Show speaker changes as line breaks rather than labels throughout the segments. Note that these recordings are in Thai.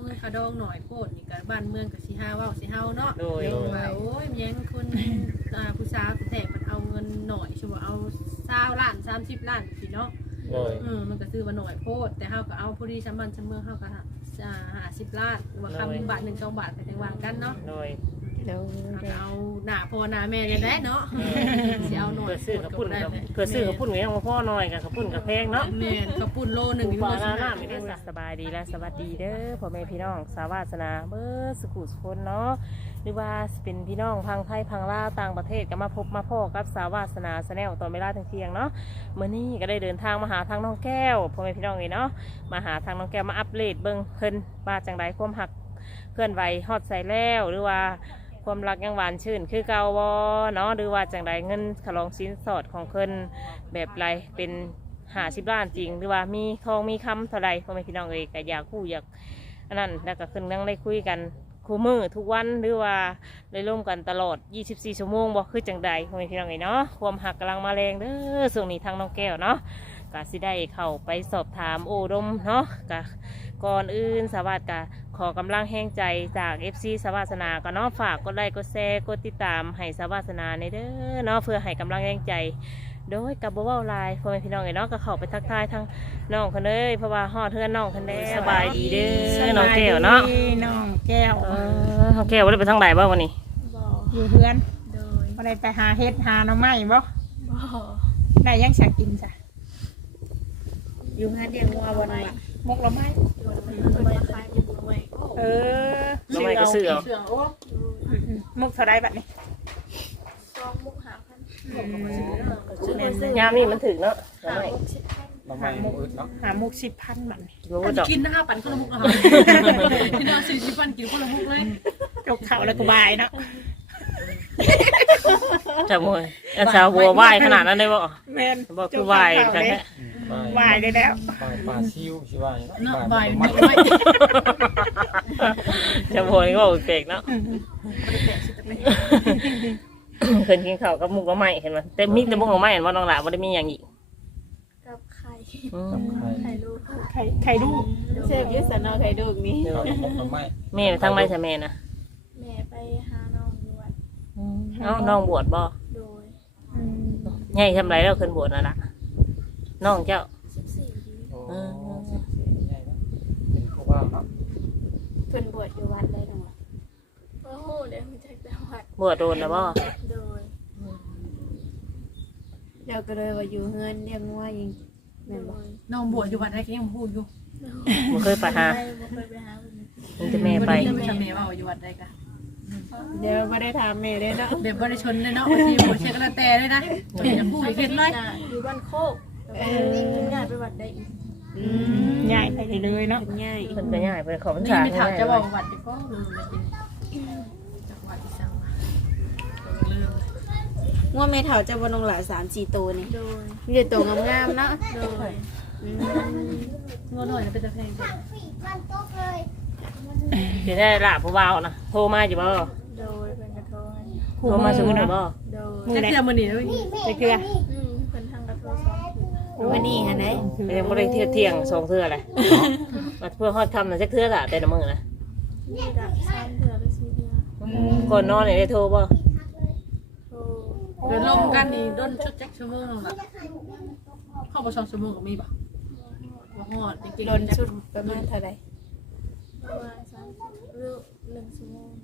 เงินค่าดองหน่อยโพดนี่ก็บ้านเมืองก็สิหาเว้าสิเฮาเนาะ
โดย
ว่าโอ้ยแม่งคนผู้สาวแต่มันเอาเงินหน่อยสิบ่เอา20ล้าน30ล้านพี่เนาะ
โดย
มันก็ซื้อมาหน่อยโพดแต่เฮาก็เอาพอดีชำบันชำเมืองเฮาก็50ล้านหรือว่าคำบาท1 2 บาทก็จังว่ากันเนาะ
โดย
โดย
เอาหน้าพ่อหน้าแม่กันได้เนาะสิเอาหน่อย
เพื่อซื้อกับปุ่นกับเพื่อซื้อกับปุ่นก็ยังบ่พอน้อยกับปุ่นกับแพงเนาะ
แม่นกระปุ่นโลนึง
ปลาหน้า
ไม่
ไม่
ได้
ได้
สัก
สบายดีและสวัสดีเด้อพ่อแม่พี่น้องสาวาสนาเบิดสุขุสุคนเนาะหรือว่าเป็นพี่น้องพังไทยพังลาวต่างประเทศก็มาพบมาพ่อกับสาวาสนาแนลตอนเวลาเที่ยงเนาะมื้อนี้ก็ได้เดินทางมาหาทางน้องแก้วพ่อแม่พี่น้องเนาะมาหาทางน้องแก้วมาอัปเดตเบิ่งเพิ่นว่าจังไดความหักเคลื่อนไหวฮอดใส่แล้วหรือว่าความรักยังหวานชื่นคือเก่าบ่เนาะหรือว่าจังไดเงินฉลองสินสอดของเพิ่นแบบไรเป็น50 ล้านจริงหรือว่ามีทองมีคำเท่าไรพ่อแม่พี่น้องก็อยากคู่อยากอันนั้นแล้วก็ขึ้นนั่งได้คุยกันคู่มือทุกวันหรือว่าได้ร่วมกันตลอด24 ชั่วโมงบ่คือจังใดพ่อแม่พี่น้องเนาะความหักกำลังมาแรงเด้อส่วนนี้ทางน้องแก้วเนาะก็สิได้เข้าไปสอบถามโอ้ดมเนาะก็ก่อนอื่นสวัสดิ์ก็ขอกำลังแห้งใจจาก FC สวาสนาก็เนาะฝากกดไลค์กดแชร์กดติดตามให้สวาสนาในเด้อเนาะเพื่อให้กำลังแห้งใจโดยกับบ่เว้าลายพ่อแม่พี่น้องเนาะก็เข้าไปทักทายทางน้องคนเลยเพราะว่าฮอดเทือนน้องคนแล้วสบายดีเด้อน้องแก้วเนาะ
น้องแก้ว
น้องแก้วได้ไปทางไหนบ้างวันนี้
บ่
อยู่เพื่อน
โดย
บ่ได้ไปหาเฮ็ดหาหน่อไม้บ่
บ่
ได้ยังสักกินจ้ะ
อยู่งานเลี้ยงวัวบ่ได้
มกหน่อไม้
ไม่คล้ายมุกไม่
เออ
น้องไม่ก็ซื้อเอา
เสือโอ้
มกเท่าไรบัดนี้
ซองมุกหาพัน
ยามนี่มันถึงเนาะน้องไม่
น้ำมันมืดเนาะ
หามุก10,000บัดนี้
รู้ดอก
กินนะคะปั่นคนละมุกนะคะกินเอา40ปั่นกินคนละมุกเลย
จกข้าวแล้วก็บายเนาะ
จับมวยอันสาวบัวไหวขนาดนั้นได้บ่
แม่น
บอกคือไหวกันแค่
วายได้แล้ว
ปลาซิวชิว่า
เนาะใบ
มั
เนาะใบ
จับมวยก็เฟกเนาะเคยกินข้าวกับมุกละไม้เห็นไหมแต่มีแต่มุกละไม้เห็นว่าน้องหลาไม่ได้มีอย่างอีก
กับไข่
กับไข่
ไข่ลูก
ไข่ลูก
เซฟยุสนอไข่ลูกนี่
กับน้ำไม้
แม่ไปทางไม้ใช่แม่นะ
แม่ไปหาน้องอยู่วัด
เอ้าน้องบวชบ่
โดย
ใหญ่ทำไรแล้วขึ้นบวชนั่นล่ะน้องเจ้า
14ปี
โอ้ใหญ่นะเป็นข้าวบ้าครับ
เพิ่นบวชอยู่วัดเลยจังหวะโอ้โหเดี๋ยวมันจากจังหวัด
บวชโดนแล้วบ่
โดยเดี๋ยวก็เลยว่าอยู่เงินเลี้ยงวัวยิงแม่นบ่
น้องบวชอยู่วัดไหนก็ยังพูดอยู่
มันเคยไปหา
บ่เคยไปหาเพิ่น
มันจะแม่ไป
ไม่ใช่แม่ว่าอยู่วัดใดกัน
เดี๋ยวบ่ได้ถามแม่เด้เนาะ
แบบบริชนเลยเนาะบางทีบวชเชกระแต่เลยนะอย่าพูดเห็นเลย
อยู่บ้านโคกแต่ว่าเพิ่นย้ายไปวัดได้อีก
ย้ายไปเลยเนาะ
เพิ่นย้าย
เพิ่นไปง่ายไปขอพรร
นี่
ษา
ไม่ถาม
ง่าย
จะ
ๆ
บอกวัดดีก็ลืมเลยจากวัดที่สั่งมาลืม
ง่วงแม่เฒ่าจะบนงหลา3-4ตัวนี่
โดย
มีแต่ตัวงามๆเนาะ
โดย
งอหน่อยจะเป็นตะเพง
เดี๋ยวได้ลาผู้บ่าวนะโทรมาอยู่บ่
โดยเพิ่นกระโทรให้
โทรมาสู่หนูบ่
โดย
แค่เทียมมือหนีเลย
จะเกลือ
เพิ่นทางกระโทรสองคือ
วันนี้หั่นเด้
ยังบ่ได้เที่ยงสองเทื่อเลยมาเพื่อฮอดค่ำน่ะจักเทื่อละแต่ละมื้อนะ
มีดับ3เดือนหรือ4เดือน
ก่อนนอนนี่ได้โทรบ่
โทร
เดินลมกันนี่ด้นชุดแจ็คชั่วโมงนึงละเข้าไป2 ชั่วโมงกับมีป่ะว่าหอดจริง
โดนชุดประมาณเท่าใด
ประมาณ3หรือ1ชั่วโมง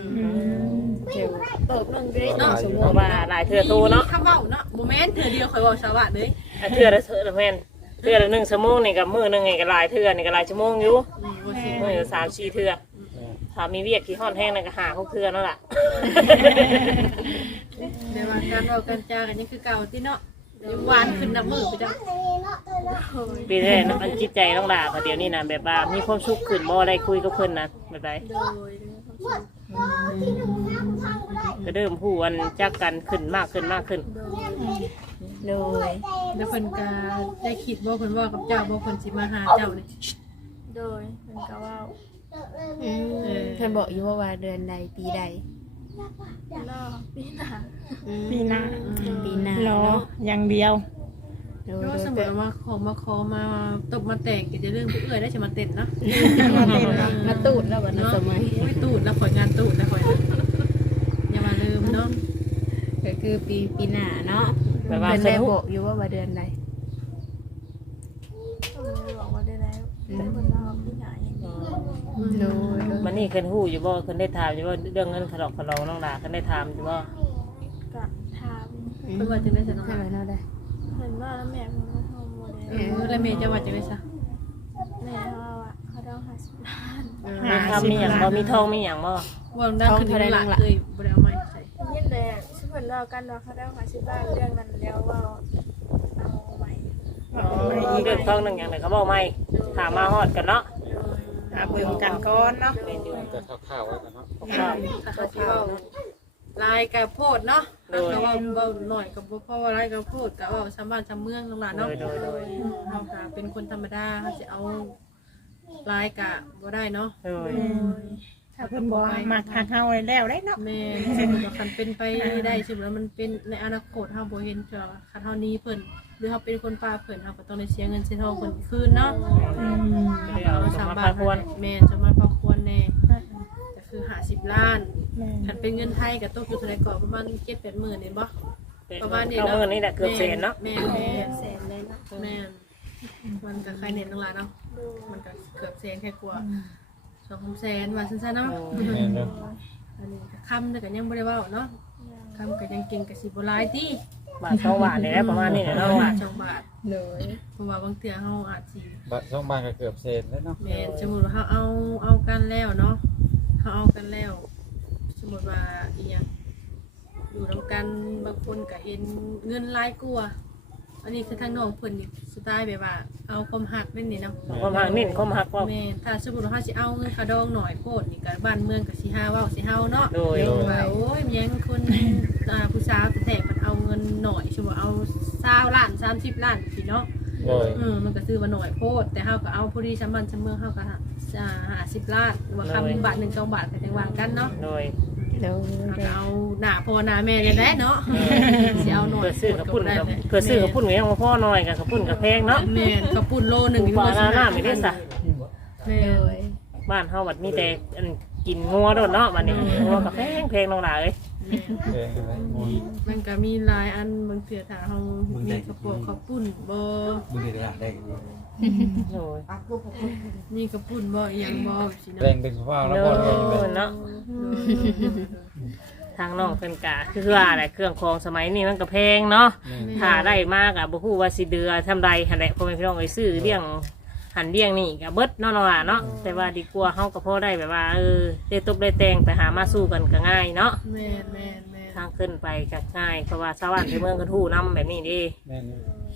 เติบนึงได้เนาะ
เพราะว่าหลายเทื่อโทรเนาะ
ข้าเบ้าเนาะโมเมนต์เธอเดียวคอยบอกชาวบ้านเลย
เทื่อละแม่นเทื่อละ1 ชั่วโมงนี่กับมื้อนึงนี่ก็หลายเทื่อนี่ก็หลายชั่วโมงอยู่มื้อละ3-4 เทื่อถ้ามีเวียกที่ฮ้อนแห้งนั่นก็5-6 เทื่อนั่นล่ะ
เดี๋ยวการเรากันจากันยังคือเก่าที่เนาะยังหวานขึ้นน้ำมือไปจัง
ปีแรกนะมันจิตใจต้องด่าก็เดี๋ยวนี้นะแบบว่ามีความสุขขึ้นบ่ได้คุยกับเพิ่นนะแบบไร
โดยเรื่องความสุข
ก็เริ่มพูดวันจักกันขึ้นมากขึ้นมากขึ้น
โดย
โดย
แล้วเพิ่นก็ได้คิดว่าเพิ่นว่ากับเจ้าว่าเพิ่นสิมาหาเจ้านี่
โดยเพิ่นก็ว่า
เพิ่นบอกอยู่ว่าเดือนใดปีใด
รอปีหน้า
ปีหน้า
ปีหน้าร
อ
เนาะ
อย่างเดียว
โดย
เพราะว่าสมมติว่าของมาคอมาตบมาแต่งก็จะเรื่องผู้เอื้อยได้จะมาเต้นนะ
มาตูดแล้ววันนั้น
เนาะ
สมัย
โอ้ยตูดแล้วข่อยงานตูดแล้วข่อยอย่ามาลืมเนาะ
ก็คือปีหน้าเนาะ
แบบว่า
เป็น
เค
ได้
ยฮู้
บอกอยู่ว่าเดือนใด
ก็เลยบอกว่าได้แล้วแต่คนเราพี่ใหญ่อย่างนี้
โดยโดย
มันนี่เพิ่นฮู้อยู่บ่เพิ่นได้ถามอยู่บ่เรื่องเงินขะดอกขะดองน้องดาเพิ่นได้ถามอยู่บ่
ก็ถาม
เพิ่นว่าจังได๋ซะเนาะ
ให้ไว้เนาะได้
เห็นว่าแล้วแม่เขาไม่ทำโมเดล
แล้วแม่จะว่าจังได๋ซะ
แม่เขาว่าเขาได้50 ล้าน
มีทำมีหยังบ่มีทองมีหยังบ่
ว่าดังขึ้นอยู่หลักเลยบ่ได้เอาไม้ใส่
ยินเลยชื่อเพิ่นเล่ากันว่าเขาได้50 ล้านเรื่องนั้นแล้วว่าเอาใหม่
เรื่องทองนึงหยังได้ก็บ่ไม่ถามมาฮอดกันเนาะ
เอาเบิ่งกันก่อนเนาะ
แต่ข้าวๆไว้กันเนาะ
ครับ
ถ้าเขาสิเว้าลายกับโพดเนาะถ้าเขาเว้าเว้าหน่อยก็บ่พอว่าลายกับโพดก็เว้าชาวบ้านชาวเมืองตรงนั้นเนาะ
โดย
เฮาก็เป็นคนธรรมดาเขาสิเอาลายกะบ่ได้เนาะ
โดย
ถ้าเพิ่นบ่มาหาเฮาแล้วได้เนาะ
แม่สมมุติว่าคันเป็นไปได้สมมุติว่ามันเป็นในอนาคตเฮาบ่เห็นจะคันเฮานี้เพิ่นหรือเฮาเป็นคนป่าเพิ่นเฮาก็ต้องได้เสียเงินเสียทองเพิ่นคืนเนาะ
เอาสมมาควร
แม่จะมาพอควรแน่ก็คือ50 ล้าน
แม่
คันเป็นเงินไทยก็ตกอยู่เท่าไหร่ก็ประมาณ 7-8 หมื่นนี่บ่ประมาณนี้
เอา
เนาะ
เงินนี่แหละเกือบแสนเนาะ
แม่
แสนเลยนะ
แม่มันก็ใครเน็ตทั้งหลายเนาะมันก็เกือบแสนแค่กว่า2-3แสนว่าซั่นๆเนาะ
แม่นเด้อ
อันนี้ก็คำแต่ก็ยังบ่ได้เว้าเนาะคำก็ยังเก่งก็สิบ่หลายติ
บาท2บาทนี่แหละประมาณนี้แหละเนาะว่า
2 บาท
โดย
เพราะว่าบางเทื่อเฮาอาจสิ
บัตร2 บาทก็เกือบเศษแล้วเนาะ
แม่นสมมุติว่าเฮาเอากันแล้วเนาะเฮาเอากันแล้ว สมมุติว่าอีหยังอยู่นํกันบางคนก็เห็นเงินหลายกว่าอันนี้คือทางน้องเพิ่นนี่สไตล์แบบว่าเอาความหักนั่นนี่เนาะ
ความหักนิ่นความหักว่า
แม่นถ้าสมมุติว่าเฮาสิเอาเงินค่าดองหน่อยโพดนี่ก็บ้านเมืองก็สิหาเว้าสิเฮาเนาะ
โดย
ว่าโอ้ยแม่งคนผู้สาวแท้ๆมันเอาเงินหน่อยสมมุติเอา20ล้าน30ล้านพี่เนาะ
โดย
มันก็ซื้อมาหน่อยโพดแต่เฮาก็เอาพอดีชำมันชำเมืองเฮาก็50 ล้านหรือว่าคำบาท1 2 บาทก็จังวางกันเนาะ
โดย
โดย
เฮาก็เอาหน้าพ่อหน้าแม่ได้แหละเนาะสิเอาหน่อย
เพื่อซื้อกับปุ่นกับเพื่อซื้อกับปุ่นก็ยังบ่พอน้อยกับปุ่นกับแพงเนาะ
แม่นกระปุ่นโลนึง
บ่หน้าไม่ได้ซะ
แม่
โดย
บ้านเฮาบัดมีแต่อันกินงัวโดดเนาะบัดนี้งัวกับแพงน้องหลาเอ้ย
แพงอะไรโอ้ย
มันก็มีหลายอันบางเทื่อถ้าเฮามีกระปุกข้าวปุ้นบ่
มึงได้ได้
โดย
มีกระปุ้นบ่อีหยังบ่สิ
แร
เนาะ
งเป็นข้าวแล้ว
โด
บ่แรงเลย
ยเนาะทางน้องเพิ่นกะคือว่าอะไรเครื่องคองสมัยนี้มันก็แพงเนาะถ้าได้มากอ่ะบ่ฮู้ว่าสิเดือทำไรหั่นแหละพ่อแม่พี่น้องเอ้ยซื้อเลี้ยงหันเลี้ยงนี่ก็เบิดเนาะน้องหล่ะเนาะแต่ว่าดีกว่าเฮาก็พอได้แบบว่าได้ตบได้แต่งไปหามาสู้กันก็ง่ายเนาะ
แม่นแม่นแม่น
ทางขึ้นไปก็ง่ายเพราะว่าชาวบ้านที่เมืองเพิ่นฮู้นำแบบนี้เดิ
แม่น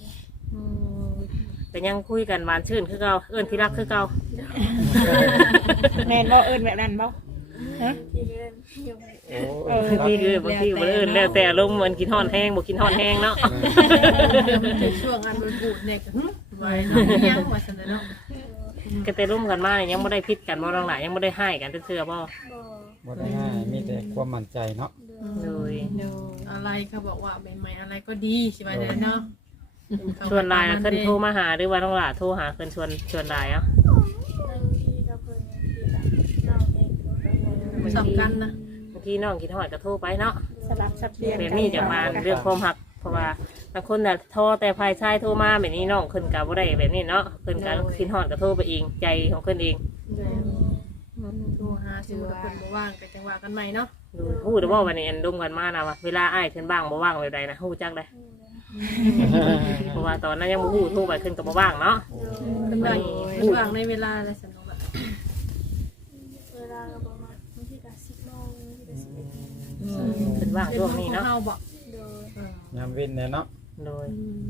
แต่ยังคุยกันหวานชื่นคือเก่าเอิ้นที่รักคือเก่า
แม่นบ่เอิ้นแบบนั้นบ่ฮะ
ที่เล่นอยู่
โอ้
บางทีบางทีบ่เอิ้นแล้วแต่อารมณ์มันกินฮ้อนแห้งบ่กินฮ้อนแห้งเนาะ
มันเป็นช่วงอันมันบูดเนี่ยก็ไว้เนาะยังว่าซั่นเนาะ
ก็แต่ร่วมกันมาเนี่ยยังบ่ได้พิษกันบ่น้องหลายยังบ่ได้ให้กันเทื่อๆบ่
บ่
บ่ได้ง่ายมีแต่ความมั่นใจเนาะ
โดย
อะไรเขาบอกว่าใหม่ๆอะไรก็ดีสิว่าเนาะ
ชวนไลน์เพิ่นโทรมาหาหรือว่าน้องหลาโทรหาเพิ่นชวนไลน์เอ่ะ
บางทีก็เพิ่นที่เราเองก็เพิ่น
สำคัญนะ
บางทีน้องคิดฮอดก็โทรไปเนาะ
สลับสับเปลี่ยน
แบบนี้จะมาเรื่องความหักเพราะว่าบางคนน่ะโทรแต่ฝ่ายชายโทรมาแบบนี้น้องเพิ่นก็บ่ได้แบบนี้เนาะเพิ่นก็คิดฮอดก็โทรไปเองใจของเพิ่นเอง
โทรหาสมมุติว่าเพิ่นบ่ว่างก็จังว่ากันใหม่เนาะ
ดูฮู้ได้บ่วันนี้อันดมกันมานะว่าเวลาอ้ายเพิ่นบ้างบ่ว่างแบบใดนะฮู้จักได้เพราะว่าตอนนั้นยังบ่ฮู้โทรไปเพิ่นก็บ่ว่างเนาะ
เพิ่นว่างในเวลาอะไรซั่นเนาะ
เวลาก็ประมาณบางทีก็10 โมงบางทีก็11
เพิ่นว่างช่วงนี้เนาะ
เฮาบ่
โดย
ยามเว้นเนี่ยเนาะ
โดย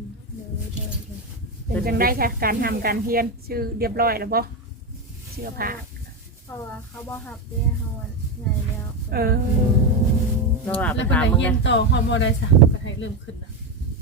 เป็นจังได้ค่ะการทำการเฮียนชื่อเรียบร้อยแล้วบ่เชื่อผ้า
เพราะว่าเขาบ่ฮับเด้เฮาไงแล้ว
เออ
น้องหลาไป
แล้วเพิ่น
ถาม
ได้
มึง
เรีย
นะ
นต่อฮอร์โมนได้ซะก็ให้เริ่มขึ้นนะ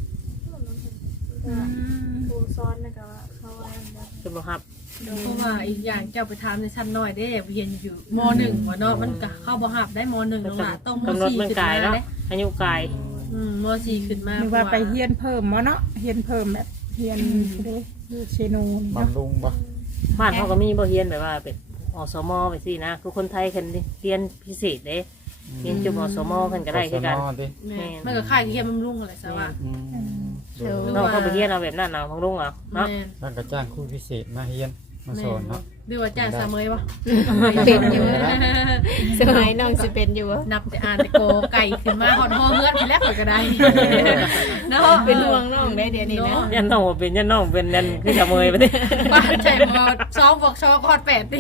ครูซ้อนนะก็ว่าเขาว่าอันนั้น
เพิ่นบ่รับ
เพราะว่าอีกอย่างเจ้าไปถามในชั้นน้อยเด้เรียนอยู่ม .1 ว่าเนาะมันก็เข้าบ่ฮับได้ม .1 นั่นล่ะต้องม
กำหนด
.4
มัน
ขึ้น
กาย
มา
เนาะ
เด้
อายุกาย
ม .4 ขึ้นมา
หรือว่าไปเฮียนเพิ่มบ่เนาะเฮียนเพิ่มแบบเฮียนเด้อยู่เชโนนี่เนาะ
บำรุงบ่
บ้านเขาก็มีบ่เฮียนแบบว่าเป็นอสมไปสินะคือคนไทยเพิ่นเรียนพิเศษเด้เรียนจบอสมเพิ่นก็ได้คือกัน
สนดิ
แม่มันก็ค่ายเฮียบำรุงอะไรซะว่า
อืมโดย
น้องก็ไปเฮียนเอาแบบนั้นเอาของลุงเอาเนาะ
แม่
แล้วก็จ้างครูพิเศษมาเฮียนมาสอนเนาะ
หรือว่าจ้างซาเมยบ่
เป็นอยู่สมัยน้องสิเป็นอยู่บ่
นับแต่อ่านแต่โกไก่ขึ้นมาหอดหอเฮือนทีแรกก็ได้เนาะ
เป็นห่วงน้องได้เดี๋ยวนี้นะ
ยันน้องบ่เป็นยันน้องเป็นยันคือจะเมยไปดิ
บ้านใจบ่2 บวก 2 คอด 8ติ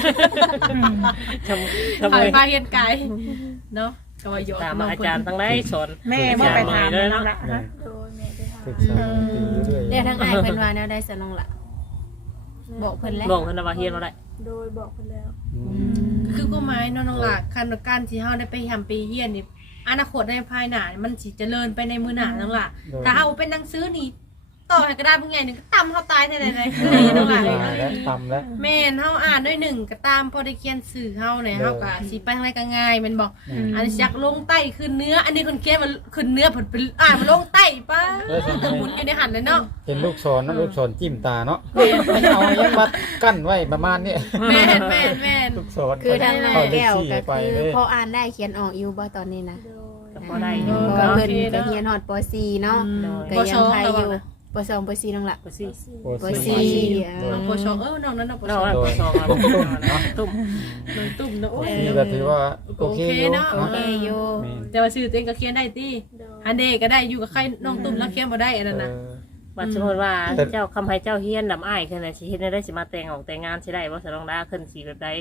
ทำไม
พาเฮียนไก่เนาะก็ว่าอยู่
ตามอาจารย์ทั้งได้สอน
แม่บ่ไปถาม
เลย
น้อ
เนาะ
งละฮะ
โดยแม่ไปถาม
ศึกษาไปเรื่อยๆ
เดี๋ยวทั้งอ้ายเพิ่นว่าแนวได้สนองล่ะบอกเพิ่นแล้ว
บอกเพิ่นว่าเฮียนบ่ได้
โดยบอกเพิ่นแล้ว
คือก็หมายเนาะน้องหลากคันการที่เฮาได้ไปทำไปเฮียนนี่อนาคตในภายหน้ามันสิเจริญไปในมือหน้าน้องหลากถ้าเฮาเป็นหนังสือนี่ต่อให้กระดาษบางอย่างนึงก็ตำเฮาตายแท้ๆเลยน้องหลาก
แล้วทำแล้ว
แม่นเฮาอ่านด้วยหนึ่งก็ตามพอได้เขียนสื่อเฮาเนี่ยเฮาก็สิไปทางไหนก็ง่ายแม่นบอกอันนี้อยากลงใต้ขึ้นเนื้อ อันนี้คนเขียนมันขึ้นเนื้อเพิ่นเป็นอ่านมันลงใต้ป้าหมุนอยู่ในหันเลยเนาะ
เป็นลูกศรนะลูกศรจิ้มตาเนาะไม่เอายังมัดกั้นไว้ประมาณนี้
แม่นแม่นแม่น
ลูกศร
คือทางน้องแก้วก็
ไป
คือ
เลย
พออ่านได้เขียนออกอยู่บ่ตอนนี้นะ
โดย
ก็พอได้อยู่
ก็
เนาะ
เพิ่นก็เรียนฮอดป .4 เนาะก็ยังไทยอยู่ป .2 ป .4 น้องล่ะ
ก็สิ
ป .4
น้องโปชองน้องนั้นน้องโป
น้
ช
อง
อง
ก็สองอ่ะตุ้ม
น้องตุ่มเนาะโอ้ย
นี่ก็ถือว่าโอเคอยู่
เนาะ
โอเคอยู่
แม่น
แต่ว่าชื่อตัวเองก็เขียนได้ติ
โดย
อันเดก็ได้อยู่กับใครน้องตุ่มแล้วเขียนบ่ได้อันนั้นน่ะ
ว่าสมมติว่าเจ้าคำให้เจ้าเฮียนดำอ้ายขึ้นน่ะสิเฮ็ดได้สิมาแต่งออกแต่งงานสิได้บ่สะลองดาขึ้นสิแบบใด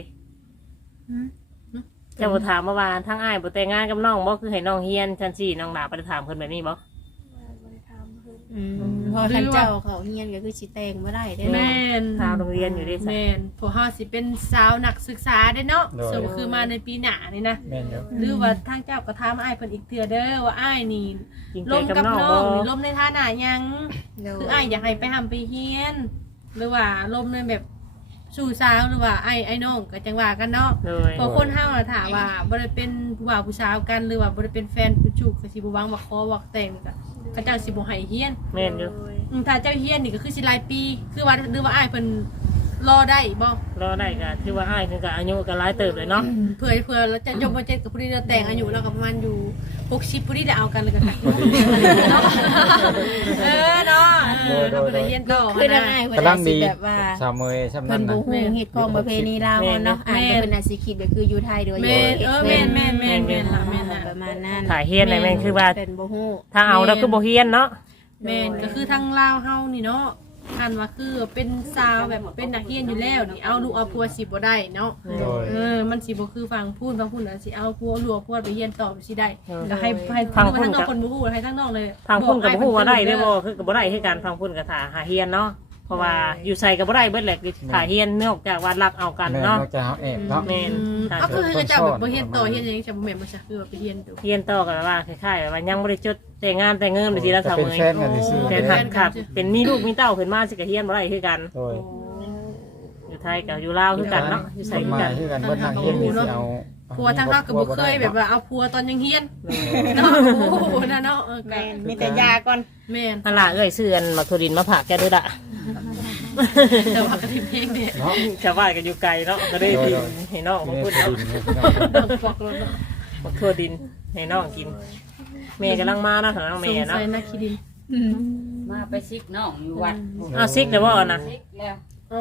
เจ้าบ่ถามว่าทั้งอ้ายบ่แต่งงานกับน้องบ่คือให้น้องเฮียนจังซี่น้องดาบ่ได้ถามเพิ่นแบบนี้บ่
ว่าบ่ได้ถามเพิ่น
พอท่านเจ้าเขาเฮียนก็คือสิแต่งบ่ได้เด้อ
แม่น
ทางโรงเรียนอยู่ได้ซะ
แม่นพวกเฮาสิเป็นสาวนักศึกษาได้เนาะสมคือมาในปีหน้านี่นะ
แม่นอยู่
หรือว่าทางเจ้าก็ถามอ้ายเพิ่นอีกเทื่อเด้อว่าอ้ายนี่
จริง
ล
ใจ
ม
กับ
กับ
น้อง
น้อ
บ่
งนี่ลมในท่าหน้ายัง
โดย
คืออ้ายอยากให้ไปทำไปเฮียน หรือว่าลมในแบบสู่สาวหรือว่าไอ้น้องก็จังว่ากันเนาะ
เลย
เพอคนเฮาน่ะถามว่าบ่ได้เป็นผู้บ่าวผู้สาวกันหรือว่าบ่ได้เป็นแฟนผู้จูบก็สิบ่หวังว่าขอว่าแต่งนี่ก็เขาเจ้าสิบ่ให้เฮียน
แม่นอยู่
โดย
ถ้าเจ้าเฮียนนี่ก็คือสิหลายปี คือว่าหรือว่าอ้ายเพิ่นรอได้บ่
รอได้ก็ถือว่าอ้ายคือก็อายุก็หลายเติบเลยเนาะ
เผื่อแล้วจะยกมาเจ็ดกับผู้ที่เราแต่งอายุเราก็ประมาณอยู่60ผู้ที่ได้เอากันเลยกันค่ะเนาะเนาะเราไปเฮียนต่อ
คือทางอ้ายเพิ่น
กำลั
อาง จสิ
ดี
แบบว่า
ชาวเมย์ชำ
เพิ่
นั้น
น
นะ
บ่ฮู้เฮ็ดของประเพณีลาวเนาะอ่านแต่เพิ่นอาจสิคิดก็คืออยู่ไทยโดย
แม่นแม่นแม่นแม่นแม่นค่ะแม่น
ประมาณนั้น
ถ่ายเฮียนอะไรแม่นคือว่า
เพิ่นบ่ฮู้
ถ้าเอาแล้วคือบ่เฮียนเนาะ
แม่นก็คือทางลาวเฮานี่เนาะคันว่าคือเป็นสาวแบบเป็นนักเรียนอยู่แล้วนี่เอาลูกเอาผัวสิบ่ได้เนาะ
โดย
มันสิบ่คือฟังพูดอาจสิเอาผัวลูกเอาผัวไปเรียนต่อสิได้ก็ให้
ฟัง
ทั้
พุ่น
งน้
กั
อบ งคนบ่ฮู้ให้ทั้งน้องเลย
ฟังพุ่นกับบ่ฮู้ว่าได้เด้อบ่คือก็บ่ได้คือกันฟังพุ่นกับถ่าหาเฮียนเนาะเพราะว่าอยู่ใส่ก็บ่ได้เบิดแหละคือถ่าเฮียนนอกจากว่ารักเอากัน
แม่น
เนาะ
นอกจากเขาแอบเนาะ
แม่น
เอาคือให้เจ้าแบบบ่เรียนต่อเรียนหยังจะบ่แม่นบ่ซะคือว่าไปเรียนต่อ
เฮียนต่อกันว่าคล้ายๆแบบว่ายังบ่ได้จดแต่งงานแต่งเงินไปสิแล้ว
จะ
ทำ
เป็น
เอ้
แฟนกันซื่อๆ
แต่
เลย
ถ้าครับเป็นมีลูกมีเต้าขึ้นมาสิก็เฮียนบ่ได้คือกัน
โดย
อยู่ไทยกับอยู่ลาวคือกันเนาะอยู่
ส
ใส่คือ
มั
กั
ย
น
คือกันเบิ่นนางเฮียนนี่สิเอา
ผัวทางเฮาก็บ่เคยแบบว่าเอาผัวตอนยังเรียนเนาะโอ้โหนะเนาะก็
แม่นมีแต่ยาก่อน
แม่น
อันล่ะเอ้ยซื้ออันมักถั่วดินมาผักแกด้วยละ
แต่ว่ากระทิเพลงเนี่ย
เนาะ
ชาวบ้านก็อยู่ไกลเนาะก็ได้กินให้น้อง
อยู่
มา
ใน
พูด
ดิ
เนาะ
นนี่พี่น้อง
ฟอกรถเนาะ
มักถั่วดินให้น้องกินแม่กำลังมาเนาะของน้อง
ส
แม่
ง
เนาะ
สัยนักขี้ดิน
มาไปซิกน้องอยู่วัด
เอาซิกแล้วบ่นะ
ซิกแล้ว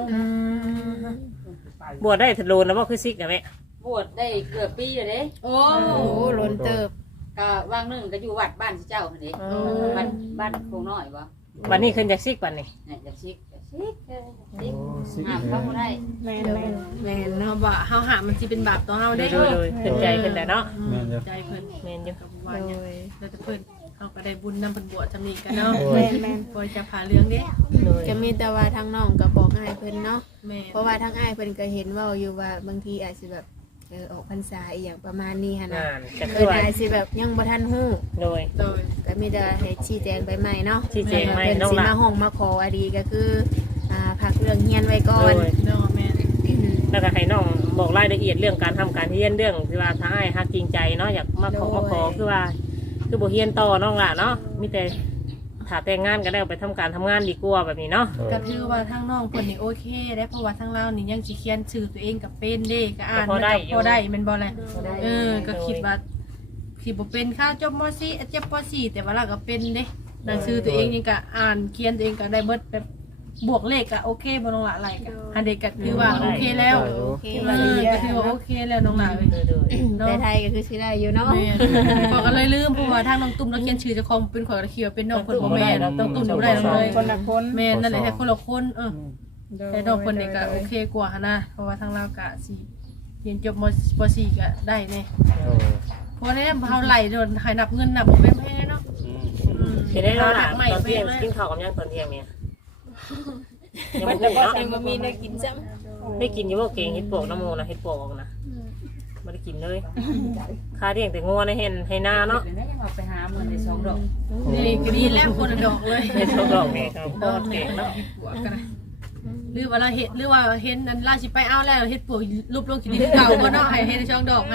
บวชได้ทะโลนแล้วบ่คือซิกนะแม่
บวชได้เกือบปีแล้วเด้
โอ้
โอ้ล้นเติบ
ก็ว่างหนึงก็อยู่วัดบ้านเจ้าเด้บ้านคงน้อยบ่
วันนี้ขึ้นจากซิกวันนี้
เนี่ยจะซิกซิก
โอ้สิ
ห้ามเข้าบ่ได้
แม่นแม่น
แม่นเนาะว่าเฮาหามันสิเป็นบาปต่อเฮา
โด
ได้
ยขึ้นใจขึ้นแต่เนาะ
แม่นอยู่
ใจเพิ่น
แม่นอยู่
กับว่าเนี่ยแล้วแต่เพิ่นเฮาก็ได้บุญนำเพิ่นบวชจำนี้กันเนาะ
แม่นแม่น
ปล่อยจะพาเรื่องเด้
โดย
ก็มีแต่ว่าทางน้องก็บอกอ้ายเพิ่นเนาะ
แม่
เพราะว่าทางอ้ายเพิ่นก็เห็นเว้าอยู่ว่าบางทีอาจสิแบบออกพรรษาอีหยังประมาณนี้หั่น
งา
นะ
นก็คื
เพิ่
อน ว่า
อาจสิแบบยังบ่ทันฮู้
โดย
โดย
ก็มีแต่ให้ชี้แจงไปใหม่เนาะ
ชี้แจงใหม่
เพิ่น
น้อง
สิ
ละ
มาห้องมาขออดีก็คือพักเรื่องเฮียนไว้ก่อน
โดย
เนาะแม่
แล้วก็ให้น้องบอกรายละเอียดเรื่องการทำการเฮียนเรื่องที่ว่าถ้าให้ฮักจริงใจเนาะอยากมาขอคือว่าคือบ่เฮียนต่อน้องล่ะเนาะมีแต่ถ้าแต่งงานก็ได้ไปทำการทำงานดีกว่าแบบนี้เนาะ
ก็ถือว่าทางน้องเพิ่นนี่โอเคได้เพราะว่าทางเรานี่ยังสิเขียนชื่อตัวเองกับเป็นเด้ก็อ่านมันก็พอได้แม่นบ่แหละก็คิดว่าสิบ่เป็นข้าวจบม .4 จบป .4 แต่ว่าเราก็เป็นเด้หนังสือตัวเองยังก็อ่านเขียนตัวเองก็ได้เบิดแบบบวกเลขก็โอเคบ่น้องละอะไรก็อันเด็กก็ถือว่าโอเคแล้ว
โอเค
ก็ถือว่าโอเคแล้วน้องละเอ้ย
ในไทยก็คือสิได้อยู่เนาะ
แม่นบอกกันเลยลืมเพราะว่าทางน้องตุ้มเราเขียนชื่อเจ้าของเป็นข่อยก็เขียนเป็นน้องเพิ่นบ่แม่นน้องตุ้มบ่ได้เลย
คนละคน
แม่นนั่นแหละให้คนละคนแต่น้องเพิ่นนี่ก็โอเคกว่าหั่นนะเพราะว่าทางเราก็สิเรียนจบม .4 ก็ได้แน่เพราะเนี่ยเฮาไหลโดนให้นับเงินนับบ่แม่นแพ้เนาะ
จะได้น้องหลานตอนเที่ยงกินข้าวกับยังตอนเที่ยงเนี่ยยังไม่กินเนาะ
ยังบ่มีแนวกินซ้ำ
ได้กินอยู่ว่าเก่งเห็ดปวกน้ำโมนะเห็ดปวกนะไม่ได้กินเลยค่าเลี้ยงแต่งัวในเห็นให้หน้าเนาะ
เป็นได้ยังเอาไปหาเงินใน2ดอก
นี่ก็ดีแล้วคนละดอกเลย
เห็ดชมดอกนี่ครับ
ดอกเก่งเนาะหรือว่าเราเห็นหรือว่าเห็นนั้นราสิไปเอาแล้วเฮ็ดปวกรูปลงกินเก่าบ่เนาะให้เฮ็ดช่องดอกมัน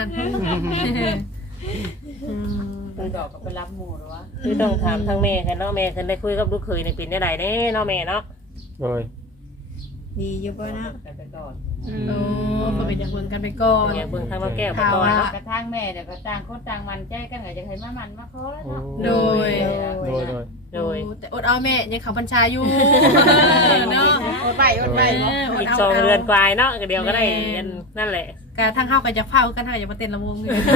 ดอกก็ไปรับหมู่หรือวะ
คือต้องถามทางแม่กันเนาะแม่คันได้คุยกับลูกเขยในปีนี้ได้เด้เนาะแม่เนาะ
โดย
ดีอยู่บ่เนาะ
ไปก่อน
โอ้ก็เป็นอย่างเบิ่งกันไปก่อน
แม่เบิ่งทางเราแก้วไปก่อนเนาะ
กระทั่งแม่เดี๋ยวก็ต่างคนต่างมันใจกันก็จะให้มามันมาขอแล้วเนาะ
โดย
โดย
แต่อดเอาแม่ยังเขาบัญชาอยู่เนาะ
อดไปเนาะ
อีก2 เดือนกว่าเนาะก็เดียวก็ได้นั่นแหละ
การทั้งเฮาก็จะเฝ้ากันเฮาอย่ามาเต้นละวงเลย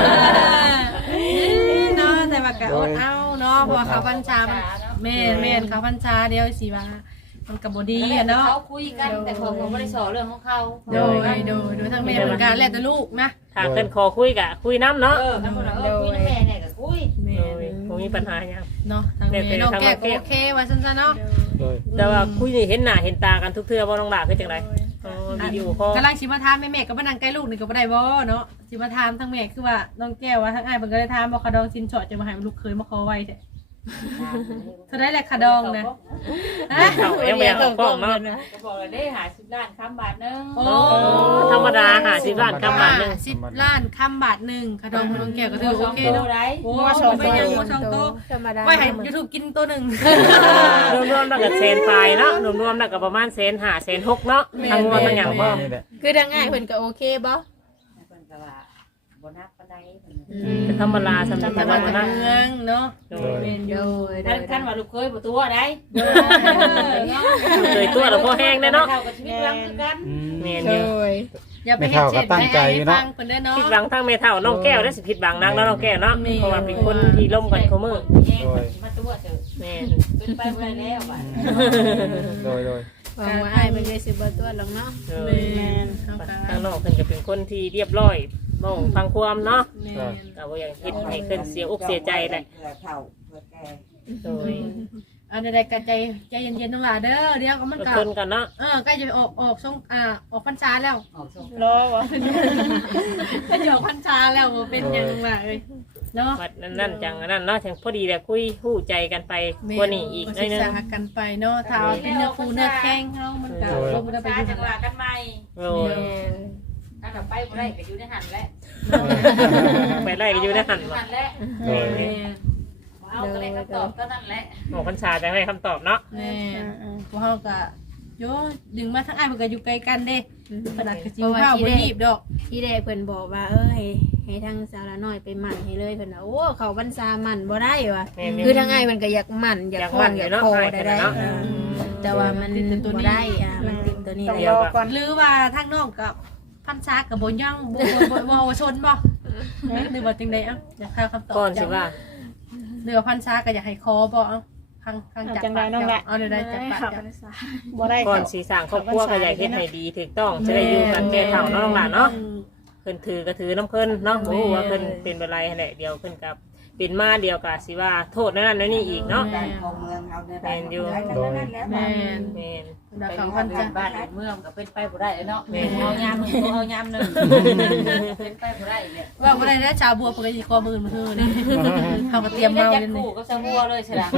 เนาะแต่ว่าก็อดเอาเนาะเพราะเขาบัญชาแม่นเขาบัญชาเดียวสิว่ามันก็บ่ดีอะเนาะ
เขาคุยกันแต่เขาไม่ได้สอนเรื่องของเขา
โดยทั้งแม่เหมือนกันแล้วแต่ลูกนะ
ถ้าเพิ่นขอคุยก็คุยน้ำเนาะ
ถ้าคนเราคุยแม่เนี่ยก็คุย
แม่
โดยบ่มีปัญหาหยัง
เนาะทางแม่น้องแก้ก็โอเคว่าซั่นๆเนาะ
โดย
แต่ว่าคุยนี่เห็นหน้าเห็นตากันทุกเทื่อบ่น้องหลาคือจังได๋วิดีโอคอล
กำลังสิมาถามแม่ก็บ่นั่งใกล้ลูกนี่ก็บ่ได้บ่เนาะสิมาถามทั้งแม่คือว่าน้องแก้วว่าทั้งอ้ายเพิ่นก็ได้ถามบ่คดองสินสอดจะมาให้ลูกเคยมาขอไว้แท้เท่าได้แหละคดองนะ
เขายังไม่อยากเอากล้องเนาะ
ก็บอกเลยได้หา10 ล้านคำบาทนึง
โอ้
ธรรมดาหา10 ล้านกำบาทหนึง
10 ล้านคำบาทหนึ่งคดองน้องแก้วก็ถือโอเคเนาะ
ได้
โอ้ไม่ยังบ่ช่องโต
ธรรมดา
ไว้ให้ YouTube กินตัวหนึง
รวมๆแล้วก็แสนปลายเนาะรวมๆแล้วก็ประมาณ1.5 1.6เนาะทั้งงวดทั้งหยังบ่
นี่แหละ
คือทางง่ายเพิ่นก็โอเคบ่
เพิ่นก็ว่าบ่นักปานใด
เป็นธรรมดาสำหรับ
แต่
แต่
ว่า
ว่า
เมื
นะ
องเนาะ
โดย
แม่นอยู่
คันว่าลูกเคยบ่ตัวได้
เคยตัวแล้วพอแห้งได้เนาะ
เข้ากับชีวิตรังคือกัน
แม่น
โด
อยู่
ย
อย่าไปเฮ็ดเจ็บให้ฟังเพิ่นเด้อเนาะ
ผิดหวังทั้งแม่เฒ่าน้องแก้วได้สิผิดหวังนางแล้วน้องแก้วเนาะเพราะว่าเป็นคนที่ล้มกันเขามือ
มาตัวเถอะ
แม่น
เป็นไปบ่ได้แล้วบัด
โดย
หวังว่าอ้ายเพิ่นจะสิบ่ตัวหรอกเนาะ
โด
แม่
ย
นเฮาก็
ทางน้องเพิ่นก็เป็นคนที่เรียบร้อยบ่ฟังความเนาะ
แม่น
ก็บ่อยากเฮ็ดให้เพิ่นเสียอกเสียใจแหละโดย
อันใดๆก็ใจเย็นๆน้องหลาเด้อเดี๋ยวก็มัน
อด
ก็
ทนกันเนาะ
ใกล้จะออกช่องออกพรรษาแล้ว
ออกส่ง
รอวะ
ก็จะออกพรรษาแล้วบ่เป็นหยังว่าเอ้ยเนาะ
วัดนั่นจังนั่นเนาะจังพอดีแหละคุยฮู้ใจกันไปกว่านี้อีกหน่
ศึ
อย
ก
นึง
ษากันไปเนาะถ้าเอาเป็นเนื้อคู่เนื้อแข้งเฮามันก็บ่ได้ไป
ไป
อยู่
จังหวะกันใหม่
โอ้ย
ถ้าเราไปบ่ได้ก็อยู่ในหันแหละ
ไปไล่ก็อยู่ในหันบ่
หันแหละ
โดย
แม่
เอาก็เลยคำตอบก็นั่นแหละ
หมอพรรษาจะให้คำตอบเนาะ
แม่พวกเฮาก็โยดึงมาทั้งอ้ายเพิ่นก็อยู่ไกลกันเด้ขนาดก็สิว่าบ่รีบดอก
ที่แรกเพิ่นบอกว่าให้ทางสาวละน้อยไปหมั่นให้เลยเพิ่นว่าโอ้เขาบรรษาหมั่นบ่ได้ว่ะ
แม่น
คือทางง่ายมันก็อยากหมั่นอยากคล้องอยากโคได้แต่ว่ามันบ่ได้มันติดตัวนี้
ต้อง
แล้
ร
ว
อก่อน
หรือว่าทางน้องกับพันชากับบ่ยังบ่ชนบ่หรือว่าจังได๋อ่ะอยากหาคำตอบ
ก่อนสิว่า
หรือว่าพันชาก็อยากให้คอบ่เอ้าข้างจับปากเอาได้จับปาก
บ่ได้
ก่อน
เขา
สีสร้างครอบครัวก็อยากเฮ็ดให้ดีถูกต้องจะได้อยู่กันแก่เฒ่าเนาะน้องหลานเนาะเพิ่นถือก็ถือน้ำเพิ่นเนาะบ่ฮู้ว่าเพิ่นเป็นอะไรแหละเดียวเพิ่นกับเป็นมาเดียวก็สิว่าโทษนั่นนั่นนี่อีกเนาะ
ของเมืองเขาเนี่ย
แม่นอยู่
โดย
แม่น
แม่น
ดา
ไป
คำ
พั
พั
น
น
จั
ชา
บ้านเมืองก็เป็นไปบ่ได้เนาะเอายามนึงเอายามนึงเป็นไปบ่ได้เนี่ย
ว่าบ่ได้นะชาวบัวเพิ่นก็สิคอมื้อมื้อนี่เฮาก็เตรียมเมา
จั
เลยนี่
คู่ก็สังวัวเลยใช่ล่ะ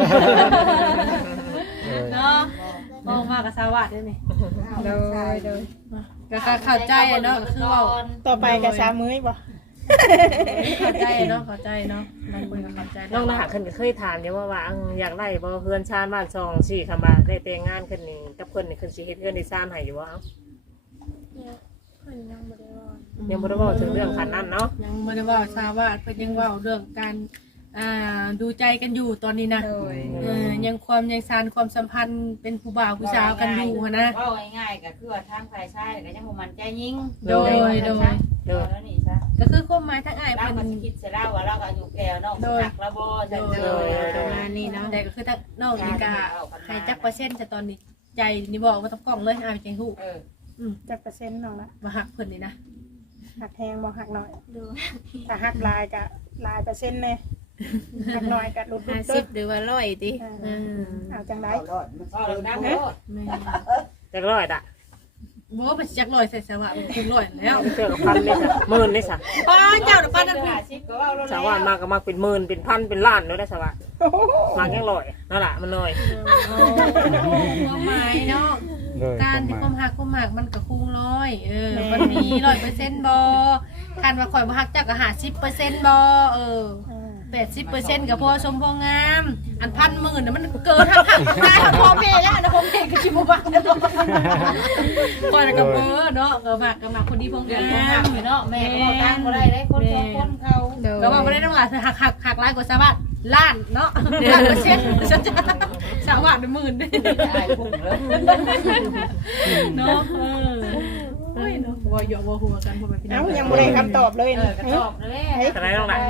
เนาะโอ้มากับสวัสดีนี่
โดย
ก็เข้าใจเนาะก็คือว่า
ต่อไปกับสามมื้อบ่
เข้าใจเนาะเข้าใจเนาะบางคนก็เข้าใจ
น้องทหารขึ้นก็เคยถามเดี๋ยวว่าอยากได้บ่เพื่อนชาติบ้านช่องสี่คำว่าได้แต่งงานขึ้นนี่กับเพิ่นนี่ขึ้นสิเฮ็ดเพื่อนได้ซ่านให้อยู่บ่เอ้า
เนี่ยเพิ่นยังบ่ได้ว่า
ยังบ่ได้เว้าถึงเรื่องขันนั้นเนาะ
ยังไม่ได้ว่าทราบว่าเพิ่นยังเว่าเรื่องการดูใจกันอยู่ตอนนี้นะ
โดย
ยังสานความสัมพันธ์เป็นผู้บ่าวผู้สาวกันอยู่หั้นนะ
เว้าง่ายๆก็คือว่าทางฝ่ายชายก็ยังบ่มั่นใจยิง
โดย
แล้วนี่ซะ
ก็คือความหมายทั้งอ้าย
เรา
เพิ่น
ก็สิคิดเสียแล้วว่าเราก็อายุแก่เนาะหักแล้วบ่จัง
โด
ซี่
ประมาณนี้เนาะ
แต่ก็คือทั้งน้องนี่ก็ให้จักเปอร์เซ็นต์แต่ตอนนี้ใจนี่บอกว่าต้องกล้องเลยอ้ายจังฮู้
จักเปอร์เซ็นต์น้องละ
ว่าฮักเพิ่นนี่นะ
หักแพงบ่หักน้อย
ดู
ถ้าหักหลายก็หลายเปอร์เซ็นต์เลยหักน้อยก็ลดลด
50หรือว่า100ติ
เอาจังได
ก็เราดังโลด
แม่
จักร้อยอ่ะ
บ่ว่าจักร้อยใส่สวะมันคงร้อยแล้ว
เชื่อกับพันนี่ซะหมื่นนี่ซะ
ป้าเจ้าน่ะป้านั่น
50ก็เว้าโลด
สาวว่ามาก็มาเป็นหมื่นเป็นพันเป็นล้านด้วยได้สาวว่ามาแค่ร้อยนั่นล่ะมันน้อย
ความหมายเนาะ
โดย
การที่ความหักมันก็คูณร้อยมันมี100%บ่คันว่าข่อยบ่ฮักเจ้าก็50%บ่80%ก็พอสมพองาม อัน1,000,000น่ะมันเกินหักตายพ่อแม่แล้วนะพ่อแม่ก็สิบ่บักนะข่อยก็เบ้อเนาะก็มักคนดีพอง
เรื่อง
งา
ของหั
ม
กเนาะแม่ก็บ่ตั้งบ่ได้เด้คนสองคนเขา
โดย
ก็ว่าบ่ได้ต้องหลายหักหลายกว่าชาวบ้านล้านเนาะล้านเปอร์เซ็นต์ชาวบ้านเป็นหมื่น
ได้พุ่งเลย
เนาะเฮ้ยเนาะว่าหยอกว่าหัวกันพวกพี่น้
เอ้า
อง
ยังบ่ได้คำตอบเลย
กระตอบเลย
อะไรน้องล่ะ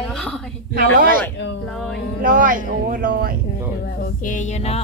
ร้อยโอ้ร้อย
โอเคอยู่เนาะ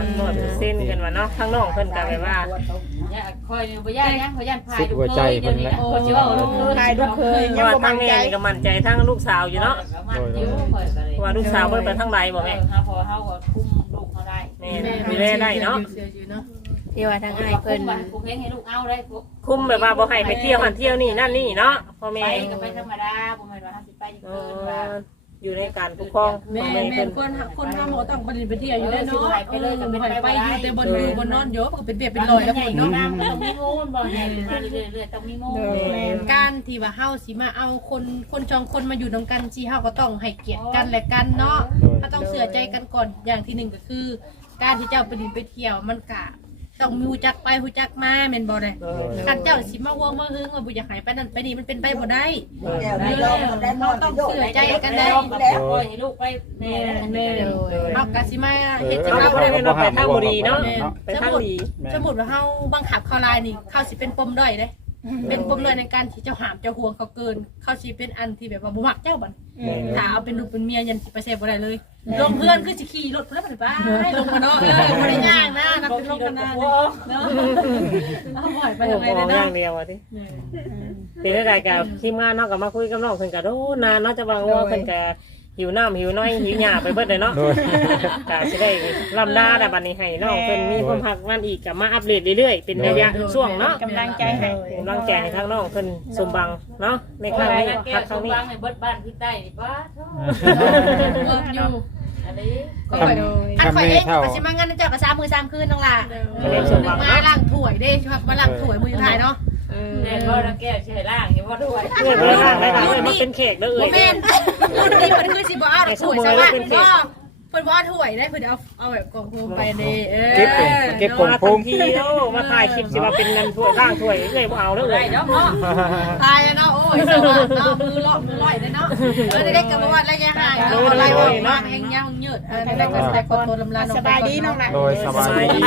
100%กันว่าเนาะทั้งน้องเพิ่นก็แบบว่า
อย่าคอยบ่ย่านยังบ่ย่านพายดูเคยเดี๋ยวนี้ก็สิเว้าลูกเคย
ทายดูเคย
เพ
ยัง
ราะว่า
บ่
ทั้
มั่
ง
น
แม่
ใจ
นี่ก็มั่นใจทั้งลูกสาวอยู่เนาะ
มันอยู่คอยก็เลย
เพราะว่าลูกสาวเพิ่นไปทั้งใดบ่แม่
เฮาพอเฮาก็คุมลูกเฮาได้
แม่ดูแลได้เนาะ
ที่ว่าทางอ้ายเพิ่น
คุมให้ลูกเอาได้คุม
คุมแบบว่าบ่ให้ไปเที่ยวหันเที่ยวนี่นั่นนี่เนาะพ่อ
ไป
แม่
ก็ไปธรรมดาบ่แม่นว่าเฮาสิไปเกินว่า
อยู่ในการปกครอง
แม่
ของแม่
แม่
เพิ่น
คนทำหมอต้องประดิษฐ์ไปเที่ยวอยู่แล้วเนาะไปเลยก็ไปอยู่แต่บนอยู่บนนอนเยอะก็เป็นเบียดเป็นลอยแล้วคน
เนาะ
เนาะ
ต้องมีมูลบ่ใหญ่มาเรื่อยๆต้องมีมูล
การที่ว่าเฮาสิมาเอาคนจองคนมาอยู่นำกันสิเฮาก็ต้องให้เกียรติกันและกันเนาะถ้าต้องเชื่อใจกันก่อนอย่างที่หนึ่งก็คือ การที่เจ้าประดิษฐ์ไปเที่ยวมันกะต้องมีฮู้จักไปฮู้จักมาแม่นบ่ได้คันเจ้าสิมาห่วงมาหึงว่าบ่อยากให้ไปนั่นไปนี่มันเป็นไปบ่ได้เราต้องเชื่อใจกันได้
แล้วปล่อยให้ลูกไปแม่
เฮาก็สิมาเฮ็ด
เอ
จัง
า
ได๋
บ่ได้เป็นว่าไปทางบุรีเนาะไปทางดี
สมมุติว่าเฮาบังคับเขาลายนี่เขาสิเป็นปมด้อยเด้เป็นปมด้อยในการที่เจ้าหามเจ้าห่วงเขาเกินเขาสิเป็นอันที่แบบว่าบ่มักเจ้าบัดถ้าเอาเป็นลูกเป็นเมียยันสิไปเสพบ่ได้เลยลงเพื่อนคือสิขี่รถเพิ่นไปให้ลงมาเนาะบ่ได้ย่างนะนับเป็นลงกันนะเนาะเอาบ่อยไป
โอ้
ทางไหน
โห
เด้อ
อย่า
เนาะ
งเดียวอ่ะติเป็นได้กับทีมงานเนาะก็มาคุยกับน้องเพิ่นก็โดนนานเนาะจะว่าว่าเพิ่นก็หิวน้ำหิวน้อยหิวหญ้าไปเบิดเลยเนาะ
โดย
ก็สิได้ลำดาแต่บัดนี้ให้น้องเพิ่นมีความรักมันอีกก็มาอัปเดตเรื่อยๆเป็นระยะช่วงเนาะ
กำลังใจให้
กำลังใจให้ทางน้องเพิ่นสมบังเนาะในครั้งนี้
แก้
พัก
ว
ครั้งนี้
วางให้เบิดบ้านที่ใต้นี่ป้า
เวิร์กอยู่
อันนี้
ก็ข่อยอันข่อยเองก็สิมางานเจ้าก็3มื้อ3คืนน้องล่ะมาล้างถ้วยเด้ชักมาล้างถ้วยมื้อสุดท้ายเนาะ
แม่ก็แก้วใช่ล่างเห็นว่าด้วย
เพื่อนเพื่อนร่างได้กันเลยมันเป็นเค้กเด้อ
บ่
เอ้ย
แม่นรุ่นนี้เพิ่นคือสิบ่เอาถ้วยซะว่าเพิ่นบ่เพิ่นบ่เอาถ้วยได้เพิ่นเอาแบบกล่องโฟมไปเด้
เก็บกล่อง
มาทันทีเนาะมาถ่ายคลิปสิว่าเป็นเงินถ้วยร่างถ้วยเอ้ยบ่เอาเด้อ
ได้
เอ้ย
เนาะเนาะ
ตายแล้วเนาะโอ้ยสวัสดีเนาะมือลอยเลยเนาะได้กับว่าระยะห่างเนาะอะไรวะมาแห่งยาวยืดได้ก็ได้คนโตลำลา
สบายดีน้องละ
โดยสบายดี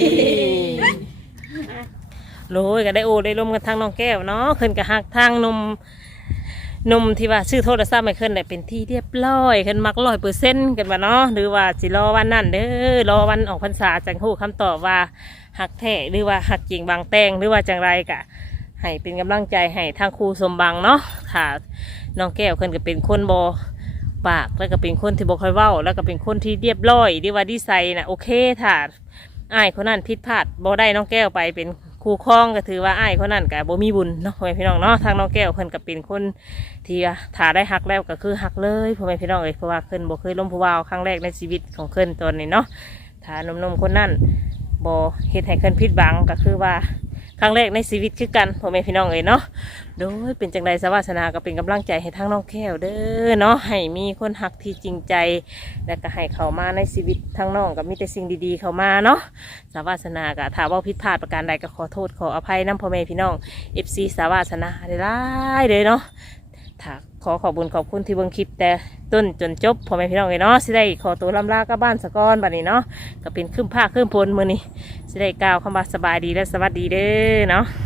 โลยก็ได้โอได้ร่วมกันทางน้องแก้วเนาะขึ้นกับฮักทางนมที่ว่าชื่อโทรศัพท์ไม่ขึ้นได้เป็นที่เรียบร้อยขึ้นมัก100%กันว่าเนาะหรือว่าสิรอวันนั้นเด้อรอวันออกพรรษาจังฮู้คำตอบว่าฮักแท้หรือว่าฮักจริงบางแตงหรือว่าจังไรกะให้เป็นกำลังใจให้ทางครูสมบังเนาะค่ะน้องแก้วขึ้นก็เป็นคนบ่ปากแล้วก็เป็นคนที่บ่ค่อยเว้าแล้วก็เป็นคนที่เรียบร้อยหรือว่าดีไซน์น่ะโอเคถ้าอ้ายคนนั้นผิดพลาดบ่ได้น้องแก้วไปเป็นครูคล้องก็ถือว่าอ้ายคนนั้นก็บ่มีบุญเนาะพ่อแม่พี่น้องเนาะทางน้องแก้วเพิ่นก็เป็นคนที่ถ้าได้ฮักแล้วก็คือฮักเลยพ่อแม่พี่น้องเอ้ยเพราะว่าเพิ่นบ่เคยล้มผู้บ่าวครั้งแรกในชีวิตของเพิ่นตอนนี้เนาะถ้าหนุ่มๆคนนั้นบ่เฮ็ดให้เพิ่นผิดหวังก็คือว่าครั้งแรกในชีวิตคือกันพ่อแม่พี่น้องเอ้ยเนาะโดยเป็นจังใดสวาสนาก็เป็นกำลังใจให้ทั้งน้องแก้วเด้อเนาะให้มีคนหักที่จริงใจและก็ให้เขามาในชีวิตทั้งน้องก็มีแต่สิ่งดีๆเข้ามาเนาะสวาสนาก็ถ้าว่าผิดพลาดประการใดก็ขอโทษขออภัยนํพ่อแม่พี่น้อง FC สวาสนาได้หลายเลยเนาะถ้าขอขอบคุญขอบคุณที่เบิ่งคลิปแต่ต้นจนจบพ่อแม่พี่น้องเอ้ยเนาะสิได้ขอตัวลำลากลับบ้านสะก่อนบัดนี้เนาะก็เป็นครึ่งภาคครึ่งพลมื้อนี้สิได้กล่าวคำว่าสบายดีและสวัสดีเด้อเนาะ